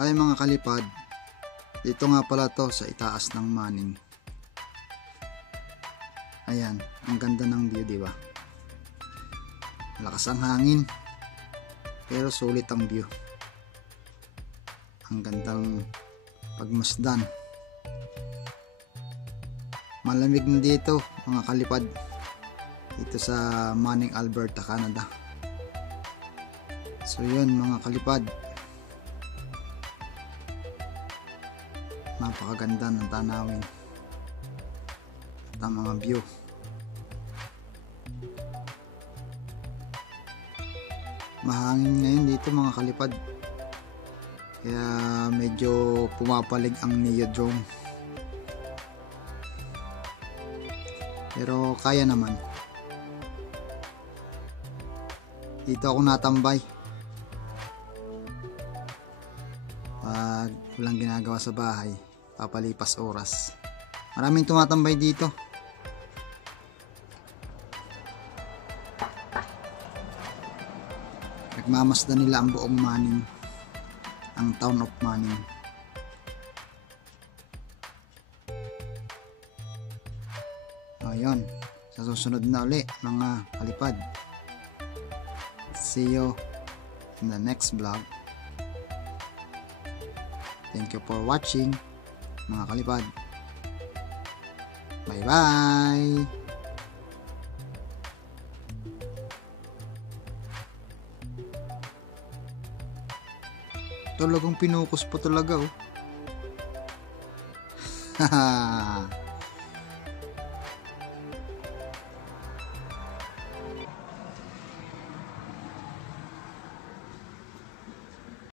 Ay mga kalipad, dito nga pala to sa itaas ng Manning. Ayan, ang ganda ng view, di ba? Malakas ang hangin, pero sulit ang view. Ang gandang pagmasdan. Malamig na dito mga kalipad, dito sa Manning, Alberta, Canada. So yun mga kalipad, napakaganda ng tanawin at ang mga view. Mahangin ngayon dito mga kalipad, kaya medyo pumapalig ang Neodrome, pero kaya naman. Dito ako natambay pag walang ginagawa sa bahay, papalipas oras. Maraming tumatambay dito. Nagmamasdan nila ang buong Manning, ang town of Manning. Ayun, sa susunod na uli mga kalipad. See you in the next vlog. Thank you for watching mga kalipad. Bye bye. Talagang pinukus pa talaga oh. Haha.